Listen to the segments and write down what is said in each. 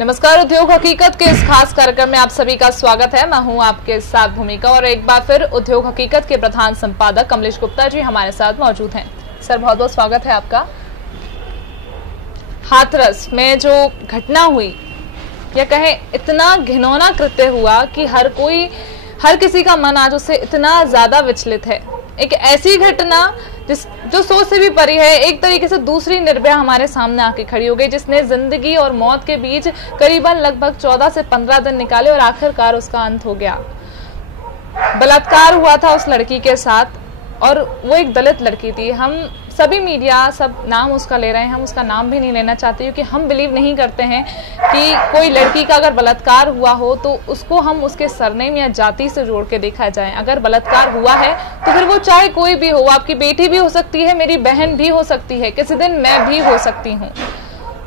नमस्कार, उद्योग हकीकत के इस खास कार्यक्रम में आप सभी का स्वागत है। मैं हूं आपके साथ भूमिका और एक बार फिर उद्योग हकीकत के प्रधान संपादक कमलेश गुप्ता जी हमारे साथ मौजूद हैं। सर, बहुत बहुत स्वागत है आपका। हाथरस में जो घटना हुई या कहें इतना घिनौना कृत्य हुआ कि हर किसी का मन आज उससे इतना ज्यादा विचलित है। एक ऐसी घटना जो सोच से भी परी है, एक तरीके से दूसरी निर्भया हमारे सामने आके खड़ी हो गई, जिसने जिंदगी और मौत के बीच करीबन लगभग 14 से 15 दिन निकाले और आखिरकार उसका अंत हो गया। बलात्कार हुआ था उस लड़की के साथ और वो एक दलित लड़की थी। हम सभी मीडिया सब नाम उसका ले रहे हैं, हम उसका नाम भी नहीं लेना चाहते क्योंकि हम बिलीव नहीं करते हैं कि कोई लड़की का अगर बलात्कार हुआ हो तो उसको हम उसके सरनेम या जाति से जोड़ के देखा जाए। अगर बलात्कार हुआ है तो फिर वो चाहे कोई भी हो, आपकी बेटी भी हो सकती है, मेरी बहन भी हो सकती है, किसी दिन मैं भी हो सकती हूँ।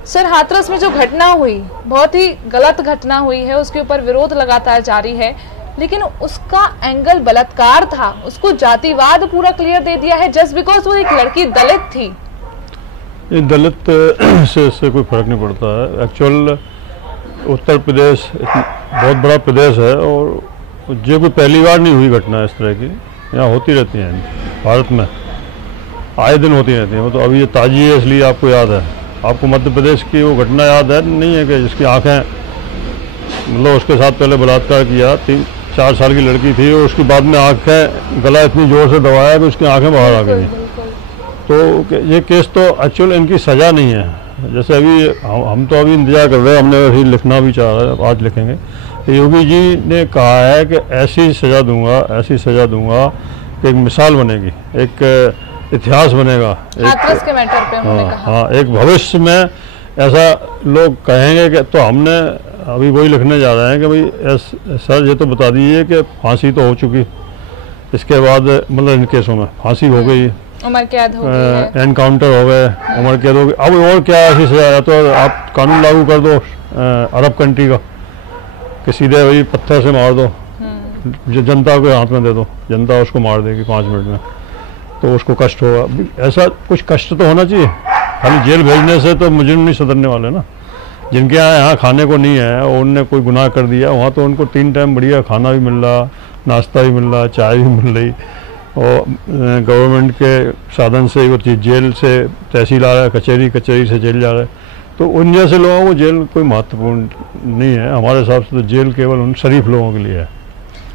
सर, हाथरस में जो घटना हुई बहुत ही गलत घटना हुई है, उसके ऊपर विरोध लगातार जारी है, लेकिन उसका एंगल बलात्कार था, उसको जातिवाद पूरा क्लियर दे दिया है जस्ट बिकॉज वो एक लड़की दलित थी। ये दलित से इससे कोई फर्क नहीं पड़ता है। एक्चुअल उत्तर प्रदेश बहुत बड़ा प्रदेश है और जो कोई पहली बार नहीं हुई घटना इस तरह की, यहाँ होती रहती हैं, भारत में आए दिन होती रहती हैं। वो तो अभी ये ताजी है इसलिए आपको याद है। आपको मध्य प्रदेश की वो घटना याद है नहीं है कि जिसकी आंखें, मतलब उसके साथ पहले बलात्कार किया, 3-4 साल की लड़की थी और उसके बाद में आंखें, गला इतनी जोर से दबाया कि उसकी आंखें बाहर आ गई। तो ये केस तो एक्चुअल इनकी सज़ा नहीं है। जैसे अभी हम तो अभी इंतजार कर रहे हैं, हमने अभी लिखना भी चाह रहे हैं, आज लिखेंगे। योगी जी ने कहा है कि ऐसी सज़ा दूंगा कि एक मिसाल बनेगी, एक इतिहास बनेगा। हाथरस के मैटर पे उन्होंने कहा। हाँ, एक भविष्य में ऐसा लोग कहेंगे कि, तो हमने अभी वही लिखने जा रहे हैं कि भाई सर ये तो बता दीजिए कि फांसी तो हो चुकी, इसके बाद मतलब इन केसों में फांसी हो गई, उम्र कैद हो गई, एनकाउंटर हो गए, उम्र कैद हो गई। अब और क्या ऐसी सजा है? तो आप कानून लागू कर दो अरब कंट्री का कि सीधे वही पत्थर से मार दो, जनता को हाथ में दे दो, जनता उसको मार देगी 5 मिनट में, तो उसको कष्ट होगा। ऐसा कुछ कष्ट तो होना चाहिए। खाली जेल भेजने से तो मुजरिम नहीं सुधरने वाले ना। जिनके यहाँ खाने को नहीं है और उनने कोई गुनाह कर दिया, वहाँ तो उनको 3 टाइम बढ़िया खाना भी मिल रहा, नाश्ता भी मिल रहा, चाय भी मिल रही और गवर्नमेंट के साधन से वो जेल से तहसील आ रहा है, कचहरी से जेल जा रहा है। तो उन जैसे लोगों को जेल कोई महत्वपूर्ण नहीं है। हमारे हिसाब से तो जेल केवल उन शरीफ लोगों के लिए है।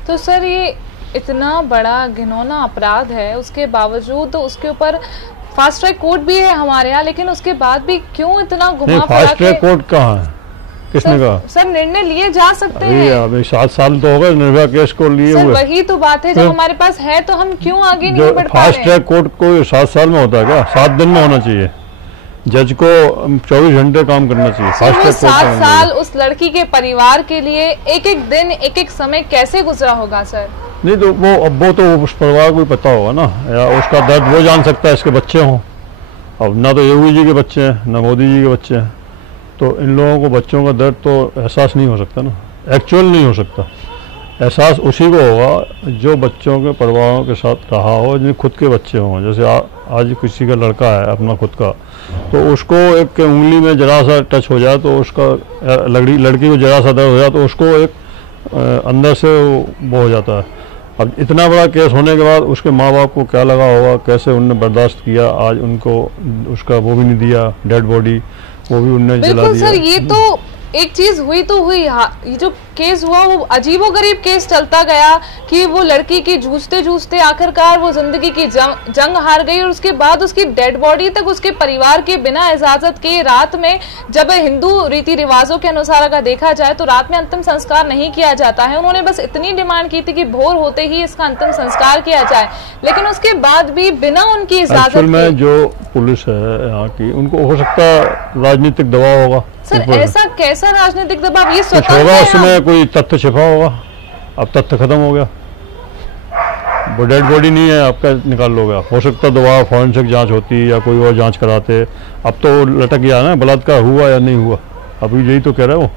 तो सर, ये इतना बड़ा घिनौना अपराध है, उसके बावजूद उसके ऊपर फास्ट ट्रैक कोर्ट भी है हमारे यहाँ, लेकिन उसके बाद भी क्यों इतना घुमा फिरा के? फास्ट ट्रैक कोर्ट कहाँ है? किसने कहा? सर, निर्णय लिए जा सकते हैं। अभी 7 साल तो हो गए निर्भया केस को लिए हुए। वही तो बात है, जब हमारे पास है तो हम क्यों आगे नहीं बढ़ पा रहे हैं? फास्ट ट्रैक कोर्ट को 7 साल में होता है क्या? 7 दिन में होना चाहिए। जज को 24 घंटे काम करना चाहिए। फास्ट ट्रैक 7 साल उस लड़की के परिवार के लिए एक एक दिन, एक एक समय कैसे गुजरा होगा सर? नहीं तो वो तो उस परिवार को पता होगा ना, या उसका दर्द वो जान सकता है। इसके बच्चे हों, अब ना तो योगी जी के बच्चे हैं ना मोदी जी के बच्चे हैं, तो इन लोगों को बच्चों का दर्द तो एहसास नहीं हो सकता ना, एक्चुअल नहीं हो सकता। एहसास उसी को होगा जो बच्चों के परिवारों के साथ रहा हो, जिन खुद के बच्चे हों। जैसे आज किसी का लड़का है अपना खुद का, तो उसको एक उंगली में जरा सा टच हो जाए तो उसका, लड़की को जरा सा दर्द हो जाए तो उसको एक अंदर से वो हो जाता है। अब इतना बड़ा केस होने के बाद उसके माँ बाप को क्या लगा होगा, कैसे उनने बर्दाश्त किया। आज उनको उसका वो भी नहीं दिया, डेड बॉडी वो भी उनने जला दिया। सर, ये तो एक चीज हुई तो हुई, ये जो केस हुआ वो अजीबोगरीब केस चलता गया कि वो लड़की की जूझते जूझते आखिरकार वो जिंदगी की जंग हार गई और उसके बाद उसकी डेड बॉडी तक उसके परिवार के बिना इजाजत के रात में, जब हिंदू रीति रिवाजों के अनुसार अगर देखा जाए तो रात में अंतिम संस्कार नहीं किया जाता है। उन्होंने बस इतनी डिमांड की थी कि भोर होते ही इसका अंतिम संस्कार किया जाए, लेकिन उसके बाद भी बिना उनकी इजाजत में जो पुलिस है यहाँ की, उनको हो सकता राजनीतिक दबाव होगा। सर, ऐसा कैसा राजनीतिक दबाव? ये कुछ होगा उसमें, कोई तथ्य छिपा होगा। अब तथ्य खत्म हो गया, वो डेड बॉडी नहीं है, आपका निकाल लोगे आप। हो सकता दोबारा फॉरेंसिक जांच होती या कोई और जांच कराते। अब तो लटक गया ना, बलात्कार हुआ या नहीं हुआ, अभी यही तो कह रहे हो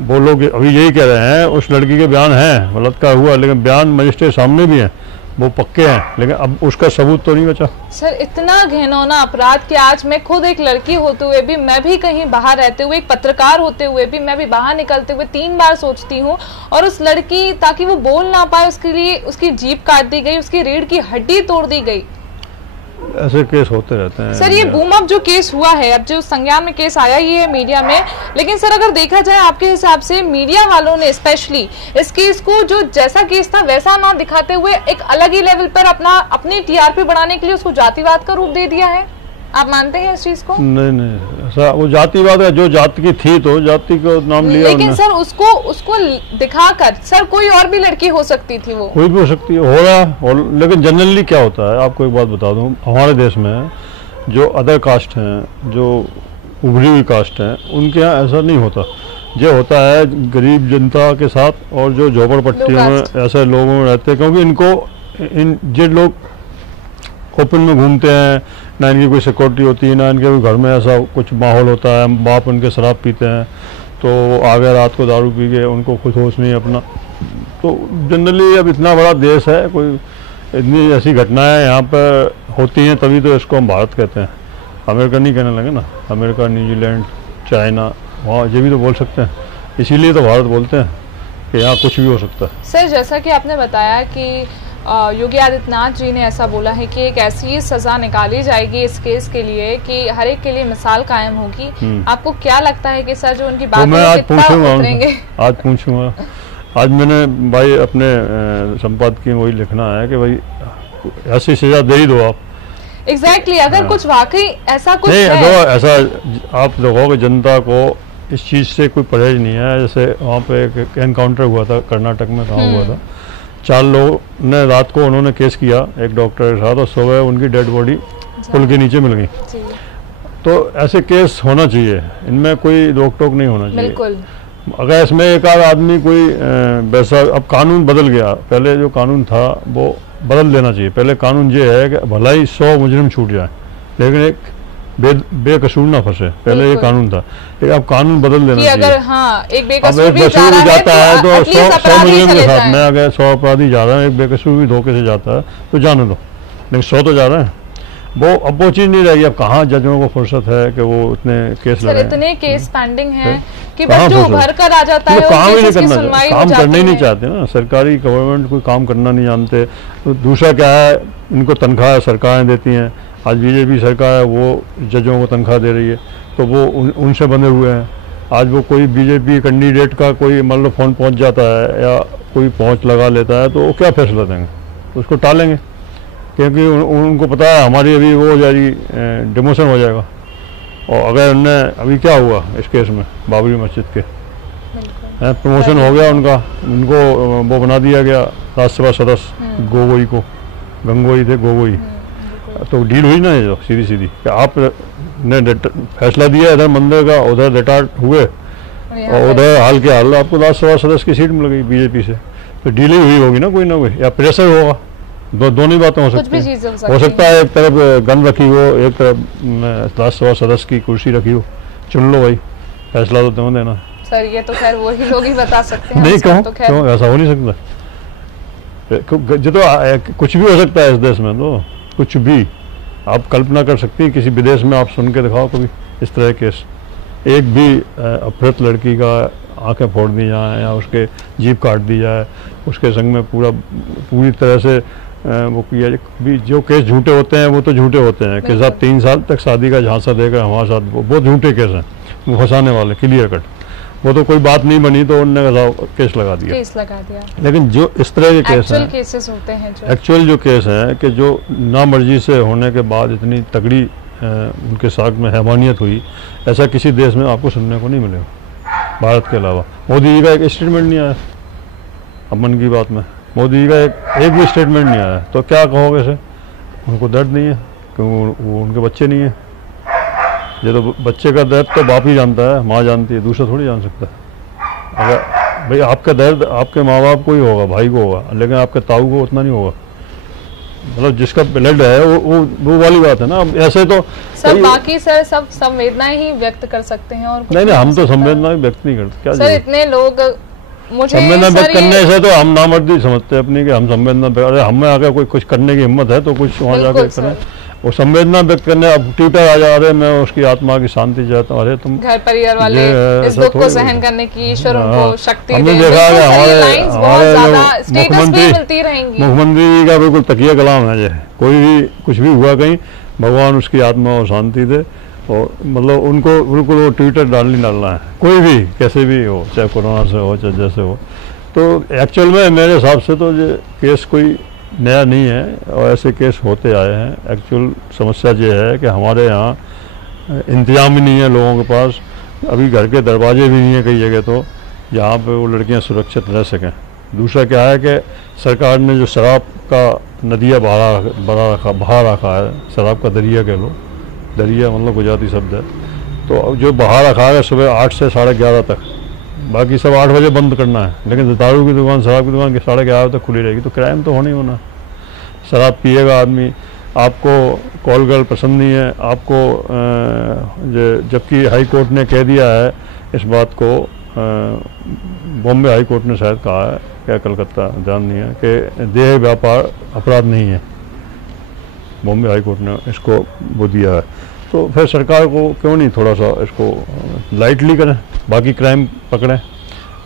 वो लोग, अभी यही कह रहे हैं। उस लड़की के बयान हैं बलात्कार हुआ, लेकिन बयान मजिस्ट्रेट सामने भी है। वो पक्के हैं, लेकिन अब उसका सबूत तो नहीं बचा। सर इतना घिनौना अपराध कि आज मैं खुद एक लड़की होते हुए भी, मैं भी कहीं बाहर रहते हुए, एक पत्रकार होते हुए भी, मैं भी बाहर निकलते हुए 3 बार सोचती हूँ। और उस लड़की, ताकि वो बोल ना पाए, उसके लिए उसकी जीभ काट दी गई, उसकी रीढ़ की हड्डी तोड़ दी गई। ऐसे केस होते रहते हैं सर। ये बूम अप जो केस हुआ है, अब जो संज्ञान में केस आया ही है मीडिया में, लेकिन सर अगर देखा जाए आपके हिसाब से मीडिया वालों ने स्पेशली इस केस को जो जैसा केस था वैसा ना दिखाते हुए एक अलग ही लेवल पर अपनी टीआरपी बढ़ाने के लिए उसको जातिवाद का रूप दे दिया है। आप मानते हैं इस चीज को? नहीं, ऐसा वो जातिवाद है, जो जाति की थी तो जाति को नाम लिया, लेकिन सर उसको दिखाकर, सर कोई और भी लड़की हो सकती थी, वो कोई भी हो सकती है, हो रहा है। लेकिन जनरली क्या होता है, आपको एक बात बता दूं, हमारे देश में जो अदर कास्ट हैं, जो उभरी हुई कास्ट हैं, उनके यहाँ ऐसा नहीं होता। ये होता है गरीब जनता के साथ, और जो झोपड़पट्टियों में ऐसे लोगों में रहते हैं, क्योंकि इनको जो लोग ओपन में घूमते हैं, ना इनकी कोई सिक्योरिटी होती है, ना इनके कोई घर में ऐसा कुछ माहौल होता है, बाप उनके शराब पीते हैं तो आ गए रात को दारू पी के, उनको खुद होश नहीं अपना। तो जनरली अब इतना बड़ा देश है, कोई इतनी ऐसी घटनाएं यहाँ पर होती हैं, तभी तो इसको हम भारत कहते हैं। अमेरिका नहीं कहने लगे ना, अमेरिका, न्यूजीलैंड, चाइना, वहाँ ये भी तो बोल सकते हैं, इसीलिए तो भारत बोलते हैं कि यहाँ कुछ भी हो सकता है। सर जैसा कि आपने बताया कि योगी आदित्यनाथ जी ने ऐसा बोला है कि एक ऐसी सजा निकाली जाएगी इस केस के लिए कि हर एक के लिए मिसाल कायम होगी। आपको क्या लगता है कि सर जो उनकी बात तो आज पूछूंगा, आज मैंने भाई अपने संपादकीय में वही लिखना है कि भाई ऐसी सजा दे ही दो आप। एग्जैक्टली अगर कुछ वाकई ऐसा कुछ नहीं है, ऐसा आप देखोगे जनता को इस चीज़ से कोई परहेज नहीं है। जैसे वहाँ पे एक एनकाउंटर हुआ था कर्नाटक में, कहाँ हुआ था, 4 लोग ने रात को उन्होंने केस किया एक डॉक्टर के साथ, और सुबह उनकी डेड बॉडी पुल के नीचे मिल गई। तो ऐसे केस होना चाहिए, इनमें कोई रोक टोक नहीं होना चाहिए। बिल्कुल। अगर इसमें एक आध आदमी कोई वैसा, अब कानून बदल गया, पहले जो कानून था वो बदल देना चाहिए। पहले कानून ये है कि भला ही 100 मुजरिम छूट जाए, लेकिन एक बेकसूर ना फंसे, पहले ये कानून था। लेकिन अब कानून बदल देना चाहिए। अगर हाँ एक बेकसूर भी जाता है तो 100 मुजरिम के साथ में मैं अगर 100 अपराधी जा रहा है, एक बेकसूर भी धोखे से जाता है तो जाने दो, लेकिन 100 तो जा रहे हैं। अब वो चीज़ नहीं रहेगी। अब कहाँ जजों को फुर्सत है कि वो इतने केस लड़ाएं। इतने केस पेंडिंग हैं कि बस जो उभर कर आ जाता है काम ही नहीं करना, काम करने ही नहीं चाहते ना, सरकारी गवर्नमेंट कोई काम करना नहीं जानते। तो दूसरा क्या है, इनको तनख्वाह सरकारें देती हैं। आज बीजेपी सरकार है, वो जजों को तनख्वाह दे रही है, तो वो उनसे बंधे हुए हैं। आज वो कोई बीजेपी कैंडिडेट का कोई मान लो फ़ोन पहुँच जाता है या कोई पहुँच लगा लेता है, तो वो क्या फैसला देंगे, उसको टालेंगे, क्योंकि उनको पता है हमारी अभी वो हो जाएगी, डिमोशन हो जाएगा। और अगर उनने अभी क्या हुआ इस केस में, बाबरी मस्जिद के प्रमोशन हो गया उनको वो बना दिया गया राज्यसभा सदस्य गोगोई को, गंगोई थे गोगोई, तो डील हुई ना, ये जो सीधी सीधी कि आपने फैसला दिया इधर मंदिर का, उधर रिटायर्ड हुए और उधर हाल के हाल आपको राज्यसभा सदस्य की सीट मिल गई बीजेपी से, तो डील ही हुई होगी ना कोई ना कोई, या प्रेशर होगा। दोनों बातें हो सकती हैं। हो सकता है एक तरफ गन रखी हो, एक तरफ राज्यसभा सदस्य की कुर्सी रखी हो, चुन लो भाई, फैसला तो तुम्हें देना। सर ये तो खैर वही लोग ही बता सकते हैं। नहीं क्यों ऐसा हो नहीं सकता, जो तो कुछ भी हो सकता है इस देश में, तो कुछ भी आप कल्पना कर सकती हैं। किसी विदेश में आप सुन के दिखाओ कभी इस तरह केस, एक भी अपहृत लड़की का आंखें फोड़ दी जाए या उसके जीभ काट दी जाए, उसके संग में पूरी तरह से वो किया भी। जो केस झूठे होते हैं वो तो झूठे होते हैं कि साहब 3 साल तक शादी का झांसा देकर हमारे साथ, वो झूठे केस हैं, वो फंसाने वाले, क्लियर कट। वो तो कोई बात नहीं बनी तो उन्होंने केस लगा दिया। लेकिन जो इस तरह के केस हैं, केसेस होते हैं, एक्चुअल जो केस हैं कि जो नामर्जी से होने के बाद इतनी तगड़ी उनके साथ में हैवानियत हुई, ऐसा किसी देश में आपको सुनने को नहीं मिलेगा भारत के अलावा। मोदी जी का एक स्टेटमेंट नहीं आया, अब मन की बात में मोदी जी का एक भी स्टेटमेंट नहीं आया, तो क्या कहोगे सर, उनको दर्द नहीं है क्योंकि वो उनके बच्चे नहीं है। ये तो बच्चे का दर्द तो बाप ही जानता है, माँ जानती है, दूसरा थोड़ी जान सकता है। अगर भाई आपका दर्द आपके माँ बाप को ही होगा, भाई को होगा, लेकिन आपके ताऊ को उतना नहीं होगा। मतलब जिसका ब्लड है वो वाली बात है ना। अब ऐसे तो सर बाकी सर सब संवेदनाएं ही व्यक्त कर सकते हैं और नहीं हम तो संवेदना व्यक्त नहीं करते। क्या सर इतने लोग मुझे संवेदना सर व्यक्त करने से तो हम नामर्दी समझते हैं अपनी कि हम संवेदना अरे हमें अगर कोई कुछ करने की हिम्मत है तो कुछ वहाँ जाकर बिल्कुल करें। सर। वो संवेदना व्यक्त करने अब ट्विटर आ जा रहे, मैं उसकी आत्मा की शांति चाहता हूँ। अरे तुम घर परिवार वाले ये इस ऐसा दुख को थोड़ी सहन करने की ईश्वर हाँ, उनको शक्ति दे। हमने बिल्कुल देखा कि सर, ये हमारे लाइंस बहुत हमारे ज्यादा जो स्टेटस पे मुख्यमंत्री मिलती रहेंगी। मुख्यमंत्री जी का बिल्कुल तकिया कलाम है ये, कोई भी कुछ भी हुआ कहीं भगवान उसकी आत्मा को शांति दे। और मतलब उनको बिल्कुल वो ट्विटर डालना है, कोई भी कैसे भी हो, चाहे कोरोना से हो चाहे जैसे हो। तो एक्चुअल में मेरे हिसाब से तो ये केस कोई नया नहीं है और ऐसे केस होते आए हैं। एक्चुअल समस्या ये है कि हमारे यहाँ इंतजाम भी नहीं है लोगों के पास, अभी घर के दरवाजे भी नहीं है कई जगह तो जहाँ पे वो लड़कियाँ सुरक्षित रह सकें। दूसरा क्या है कि सरकार ने जो शराब का नदिया बहा रखा है, शराब का दरिया कह लो, दरिया मतलब गुजराती शब्द है, तो जो बहा रखा है सुबह 8 से 11:30 तक, बाकी सब 8 बजे बंद करना है, लेकिन दारू की दुकान शराब की दुकान 11:30 तक खुली रहेगी। तो क्राइम तो होना ही होना। शराब पिएगा आदमी, आपको कॉल गर्ल पसंद नहीं है, आपको जबकि हाई कोर्ट ने कह दिया है इस बात को, बॉम्बे हाई कोर्ट ने शायद कहा है, क्या कलकत्ता ध्यान नहीं है, कि देह व्यापार अपराध नहीं है। बॉम्बे हाई कोर्ट ने इसको वो दिया है। तो फिर सरकार को क्यों नहीं थोड़ा सा इसको लाइटली करें, बाकी क्राइम पकड़ें।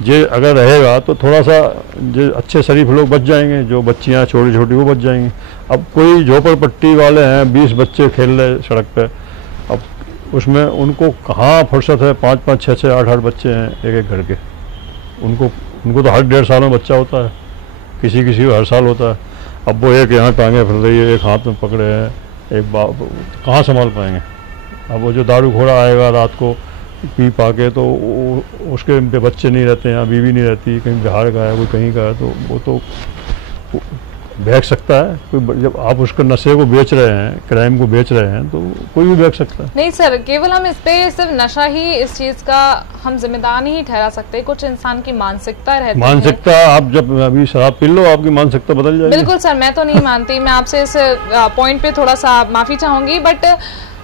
ये अगर रहेगा तो थोड़ा सा जो अच्छे शरीफ लोग बच जाएंगे, जो बच्चियां छोटी छोटी वो बच जाएंगी। अब कोई झोपड़पट्टी वाले हैं, 20 बच्चे खेल रहे सड़क पे, अब उसमें उनको कहाँ फुर्सत है, 5-5, 6-6, 8-8 बच्चे हैं एक एक घर के, उनको तो हर 1.5 साल में बच्चा होता है, किसी को हर साल होता है। अब वो एक यहाँ टांगे फिर रही है, एक हाथ में पकड़े हैं, एक कहाँ संभाल पाएंगे। अब वो जो दारू घोड़ा आएगा रात को पी पा के, तो उसके बच्चे नहीं रहते हैं, बीवी नहीं रहती, कहीं बिहार का है कोई कहीं का है, तो वो तो बेच सकता है कोई। जब आप उसके नशे को बेच रहे हैं, क्राइम को बेच रहे हैं, तो कोई भी बेच सकता है। नहीं सर, केवल हम इस पे सिर्फ नशा ही इस चीज का हम जिम्मेदार नहीं ठहरा सकते, कुछ इंसान की मानसिकता रहती है। मानसिकता, आप जब अभी शराब पी लो आपकी मानसिकता बदल जाएगी। बिल्कुल सर, मैं तो नहीं मानती, मैं आपसे इस पॉइंट पे थोड़ा सा माफी चाहूंगी, बट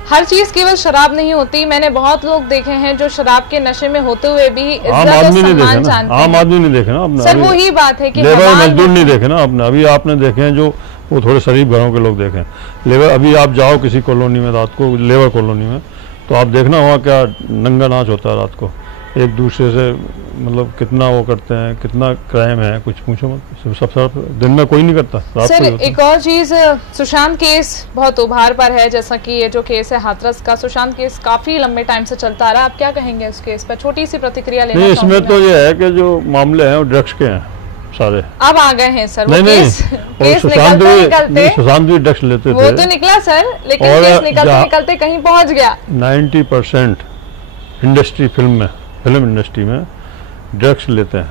हर चीज केवल शराब नहीं होती। मैंने बहुत लोग देखे हैं जो शराब के नशे में होते हुए भी इज्जत और सम्मान जानते हैं। आम आदमी नहीं देखे ना अपने। सर वही बात है कि लेबर मजदूर नहीं देखे ना अपने। अभी आपने देखे हैं जो वो थोड़े शरीफ घरों के लोग देखें लेबर। अभी आप जाओ किसी कॉलोनी में रात को, लेबर कॉलोनी में, तो आप देखना वहाँ क्या नंगा नाच होता है रात को, एक दूसरे से मतलब कितना वो करते हैं, कितना क्राइम है, कुछ पूछो मत। सब दिन में कोई नहीं करता, रात सर को। एक और चीज, सुशांत केस बहुत उभार पर है, जैसा कि ये जो केस है हाथरस का, सुशांत केस काफी लंबे टाइम से चलता आ रहा है। आप क्या कहेंगे इस केस पर? छोटी सी प्रतिक्रिया लेना नहीं, इसमें तो ये है कि जो मामले हैं वो ड्रग्स के हैं सारे। अब आ गए हैं सर, नहीं, केस निकलते सुशांत भी ड्रग्स लेते थे, वो तो निकला सर, लेकिन केस निकलते कहीं पहुंच गया। 90% इंडस्ट्री फिल्म इंडस्ट्री में ड्रग्स लेते हैं,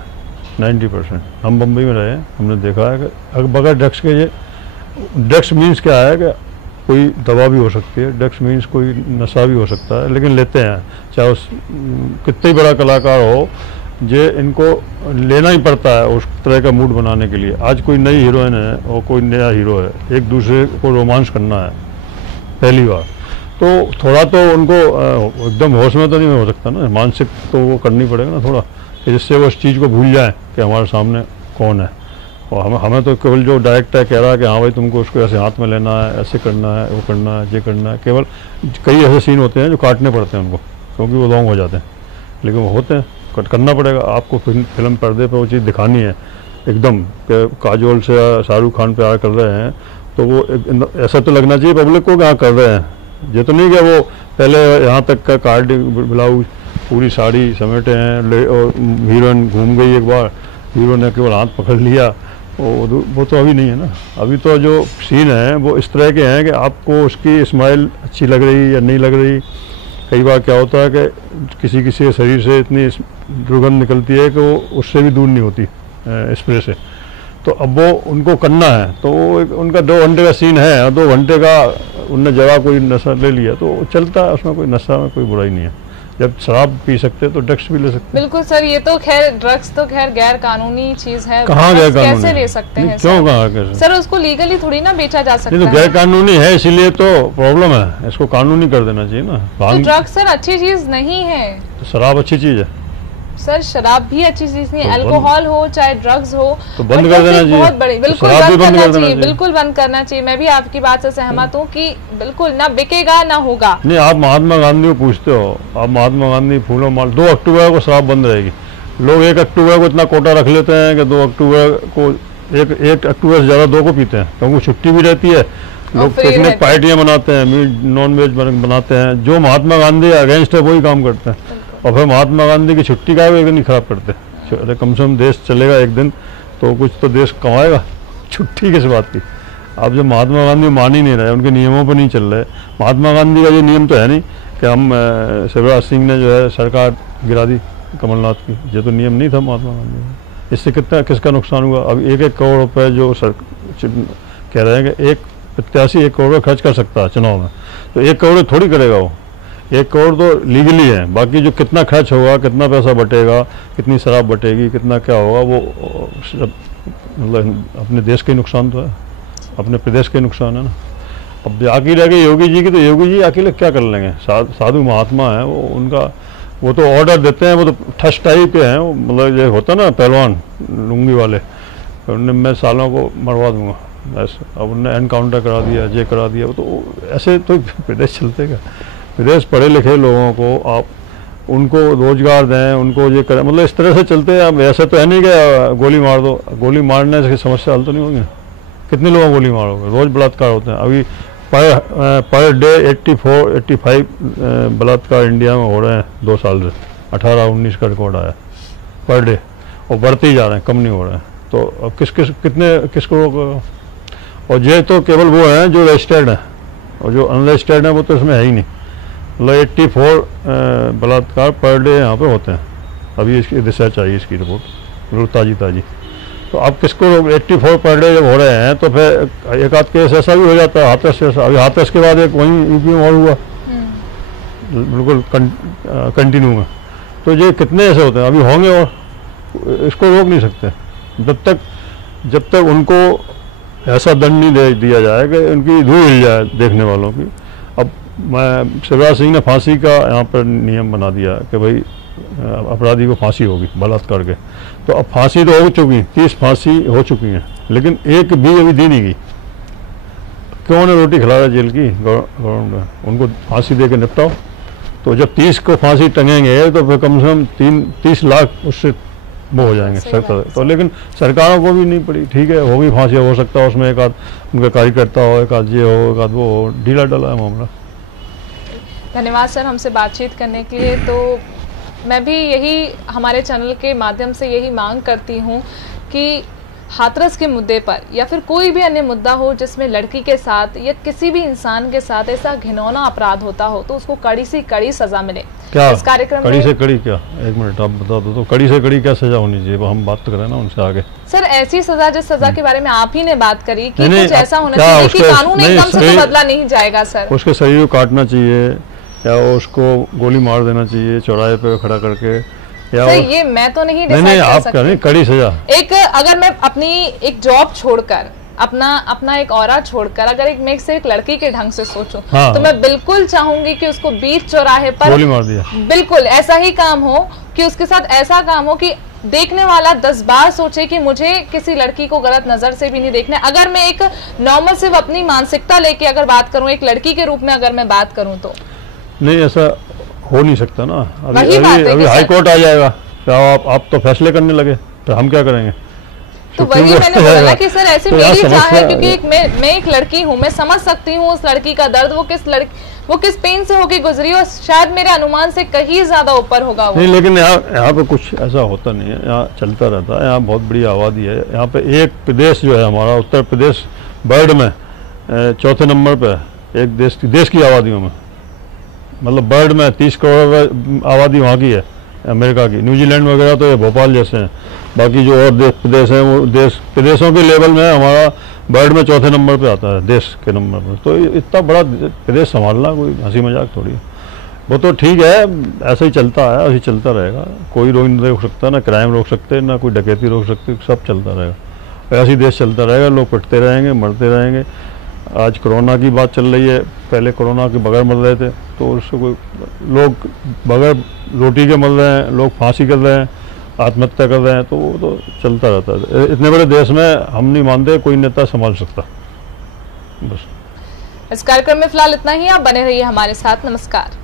90%। हम बम्बई में रहे, हमने देखा है कि बगैर ड्रग्स के, ये ड्रग्स मीन्स क्या है कि कोई दवा भी हो सकती है, ड्रग्स मीन्स कोई नशा भी हो सकता है, लेकिन लेते हैं, चाहे उस कितना ही बड़ा कलाकार हो, ये इनको लेना ही पड़ता है उस तरह का मूड बनाने के लिए। आज कोई नई हीरोइन है और कोई नया हीरो है, एक दूसरे को रोमांस करना है पहली बार, तो थोड़ा तो उनको एकदम होश में तो नहीं हो सकता ना, मानसिक तो वो करनी पड़ेगा ना थोड़ा, कि जिससे वो इस चीज़ को भूल जाए कि हमारे सामने कौन है। और हमें तो केवल जो डायरेक्टर कह रहा है कि हाँ भाई तुमको उसको ऐसे हाथ में लेना है, ऐसे करना है, वो करना है, ये करना है, केवल कई ऐसे सीन होते हैं जो काटने पड़ते हैं उनको, क्योंकि वो लॉन्ग हो जाते हैं, लेकिन वो होते हैं, कट करना पड़ेगा। आपको फिल्म पर्दे पर वो चीज़ दिखानी है एकदम, कि काजोल से शाहरुख खान प्यार कर रहे हैं, तो वो ऐसा तो लगना चाहिए पब्लिक को कि हाँ कर रहे हैं। ये तो नहीं कि वो पहले यहाँ तक का कार्ड ब्लाउज पूरी साड़ी समेटे हैं और हीरोइन घूम गई एक बार, हीरो ने केवल हाथ पकड़ लिया, वो तो अभी नहीं है ना। अभी तो जो सीन है वो इस तरह के हैं कि आपको उसकी स्माइल अच्छी लग रही या नहीं लग रही। कई बार क्या होता है कि किसी के शरीर से इतनी दुर्गंध निकलती है कि वो उससे भी दूर नहीं होती स्प्रे से, तो अब वो उनको करना है, तो उनका 2 घंटे का सीन है, 2 घंटे का उनने जगह कोई नशा ले लिया तो चलता है, उसमें कोई नशा में कोई बुराई नहीं है। जब शराब पी सकते तो ड्रग्स भी ले सकते। बिल्कुल सर, ये तो खैर ड्रग्स तो खैर गैर कानूनी चीज है, कहाँ गैर कानूनी, कैसे ले सकते हैं? क्यों कहाँ कैसे सर? उसको लीगली थोड़ी ना बेचा जा सकता है। तो गैर कानूनी है, इसीलिए तो प्रॉब्लम है, इसको कानूनी कर देना चाहिए ना। तो ड्रग्स सर अच्छी चीज नहीं है। तो शराब अच्छी चीज है सर शराब भी अच्छी चीज नहीं, अल्कोहल हो चाहे ड्रग्स हो तो बंद कर देना चाहिए, बहुत बड़ी, बिल्कुल बंद करना चाहिए, बिल्कुल बंद करना चाहिए। मैं भी आपकी बात से सहमत हूँ कि बिल्कुल ना बिकेगा ना होगा। नहीं, आप महात्मा गांधी को पूछते हो, आप महात्मा गांधी फूलों माल 2 अक्टूबर को शराब बंद रहेगी। लोग 1 अक्टूबर को इतना कोटा रख लेते हैं कि 2 अक्टूबर को 1 अक्टूबर से ज़्यादा 2 को पीते हैं, क्योंकि छुट्टी भी रहती है, लोग पिकनिक पार्टियाँ बनाते हैं, मीट नॉन वेज बनाते हैं। जो महात्मा गांधी अगेंस्ट है वही काम करते हैं, और फिर महात्मा गांधी की छुट्टी का एक दिन नहीं खराब करते। अरे कम से कम देश चलेगा एक दिन तो कुछ तो देश कमाएगा, छुट्टी किस बात की। आप जो महात्मा गांधी मान ही नहीं रहे, उनके नियमों पर नहीं चल रहे। महात्मा गांधी का ये नियम तो है नहीं कि हम शिवराज सिंह ने जो है सरकार गिरा दी कमलनाथ की, ये तो नियम नहीं था महात्मा गांधी का। इससे किसका नुकसान हुआ? अब 1-1 करोड़ रुपए जो कह रहे हैं कि एक प्रत्याशी 1 करोड़ खर्च कर सकता है चुनाव में, तो 1 करोड़ थोड़ी करेगा वो। 1 करोड़ तो लीगली है, बाकी जो कितना खर्च होगा, कितना पैसा बटेगा, कितनी शराब बटेगी, कितना क्या होगा, वो मतलब अपने देश के नुकसान तो है, अपने प्रदेश के नुकसान है ना। अब बाकी रह गई योगी जी की, तो योगी जी अकेले क्या कर लेंगे? साधु महात्मा है वो, उनका वो तो ऑर्डर देते हैं, वो तो ठस टाइप के हैं, वो मतलब ये होता ना पहलवान लुंगी वाले, तो उनने मैं सालों को मरवा दूंगा बस। अब उनने एनकाउंटर करा दिया, ये करा दिया, वो तो ऐसे तो प्रदेश चलते क्या? प्रदेश पढ़े लिखे लोगों को आप उनको रोजगार दें, उनको ये करें, मतलब इस तरह से चलते हैं। अब ऐसा तो है नहीं कि गोली मार दो, गोली मारने से समस्या हल तो नहीं होगी। कितने लोगों को गोली मारोगे? रोज बलात्कार होते हैं। अभी पर डे 85 बलात्कार इंडिया में हो रहे हैं 2 साल से, 18-19 का रिकॉर्ड आया पर डे, और बढ़ते ही जा रहे हैं, कम नहीं हो रहे हैं। तो अब किसको रोको? और ये तो केवल वो हैं जो रजिस्टर्ड हैं, और जो अनरजिस्टर्ड हैं वो तो इसमें है ही नहीं। मतलब 84 बलात्कार पर डे यहाँ पे होते हैं। अभी इसकी रिसर्च आई, इसकी रिपोर्ट बिल्कुल ताजी। तो अब किसको 84 पर डे जब हो रहे हैं, तो फिर एक आध केस ऐसा भी हो जाता है, हाथरस जैसा। अभी हाथरस के बाद एक वहीं यूपी में और हुआ, बिल्कुल कंटिन्यू में। तो ये कितने ऐसे होते हैं, अभी होंगे, और इसको रोक नहीं सकते जब तक उनको ऐसा दंड नहीं दे दिया जाए कि उनकी धूल हिल जाए देखने वालों की। अब शिवराज सिंह ने फांसी का यहाँ पर नियम बना दिया कि भाई अपराधी को फांसी होगी बलात्कार के। तो अब फांसी तो हो चुकी, 30 फांसी हो चुकी हैं, लेकिन एक भी अभी दी नहीं गई। क्यों ने रोटी खिला रहा जेल की गवर्नमेंट? उनको फांसी दे के निपटाओ। तो जब 30 को फांसी टंगेंगे तो फिर कम से कम 30 लाख उससे वो हो जाएंगे सरकार। तो लेकिन सरकारों को भी नहीं पड़ी, ठीक है होगी फांसी, हो सकता है उसमें एक आध उनका कार्यकर्ता हो, एक आध ये हो, एक आध वो हो, ढीला डला है मामला। धन्यवाद सर हमसे बातचीत करने के लिए। तो मैं भी यही हमारे चैनल के माध्यम से यही मांग करती हूँ कि हाथरस के मुद्दे पर या फिर कोई भी अन्य मुद्दा हो जिसमें लड़की के साथ या किसी भी इंसान के साथ ऐसा घिनौना अपराध होता हो, तो उसको कड़ी से कड़ी सजा मिले। क्या इस कार्यक्रम कड़ी से कड़ी क्या? एक मिनट आप बता दो तो कड़ी से कड़ी क्या सजा होनी चाहिए? हम बात करें ना उनसे आगे। सर ऐसी सजा जिस सजा के बारे में आप ही ने बात करी कि कुछ ऐसा होना चाहिए कि कानून एकदम से तो बदला नहीं जाएगा सर। उसके शरीर को काटना चाहिए या उसको गोली मार देना चाहिए चौराहे पे खड़ा करके, या सर ये मैं तो नहीं नहीं आप क्या नहीं कड़ी सजा। एक अगर मैं अपनी एक जॉब छोड़कर अपना एक औरा छोड़कर अगर मैं एक लड़की के ढंग से सोचूं, हाँ, तो मैं बिल्कुल चाहूंगी कि उसको बीच चौराहे पर गोली मार दिया। बिल्कुल ऐसा ही काम हो कि उसके साथ ऐसा काम हो कि देखने वाला 10 बार सोचे कि मुझे किसी लड़की को गलत नजर से भी नहीं देखना। अगर मैं एक नॉर्मल सिर्फ अपनी मानसिकता लेके अगर बात करूं, एक लड़की के रूप में अगर मैं बात करूं, तो नहीं, ऐसा हो नहीं सकता ना। अभी हाई कोर्ट आ जाएगा, तो आप तो फैसले करने लगे, तो हम क्या करेंगे? तो वही मैंने बोला कि सर ऐसे मेरी चाह है, क्योंकि मैं एक लड़की हूँ, मैं समझ सकती हूँ उस लड़की का दर्द, वो किस पेन से होके गुजरी, और शायद मेरे अनुमान से कहीं ज्यादा ऊपर होगा वो। नहीं, लेकिन यहाँ पे कुछ ऐसा होता नहीं है, यहाँ चलता रहता है। यहाँ बहुत बड़ी आबादी है। यहाँ पे एक प्रदेश जो है हमारा उत्तर प्रदेश वर्ल्ड में 4थे नंबर पे, एक देश की आबादियों में, मतलब वर्ल्ड में 30 करोड़ आबादी वहाँ की है, अमेरिका की। न्यूजीलैंड वगैरह तो ये भोपाल जैसे हैं, बाकी जो और प्रदेश हैं वो प्रदेशों के लेवल में हमारा वर्ल्ड में 4थे नंबर पे आता है, देश के नंबर पर। तो इतना बड़ा प्रदेश संभालना कोई हंसी मजाक थोड़ी है। वो तो ठीक है, ऐसा ही चलता है, ऐसे ही चलता रहेगा। कोई रोक सकता, ना क्राइम रोक सकते, ना कोई डकैती रोक सकते, सब चलता रहेगा। ऐसे ही देश चलता रहेगा, लोग पिटते रहेंगे, मरते रहेंगे। आज कोरोना की बात चल रही है, पहले कोरोना के बगैर मर रहे थे, तो उससे कोई लोग बगैर रोटी के मर रहे हैं, लोग फांसी कर रहे हैं, आत्महत्या कर रहे हैं, तो वो तो चलता रहता है। इतने बड़े देश में हम नहीं मानते कोई नेता संभाल सकता। बस इस कार्यक्रम में फिलहाल इतना ही। आप बने रहिए हमारे साथ। नमस्कार।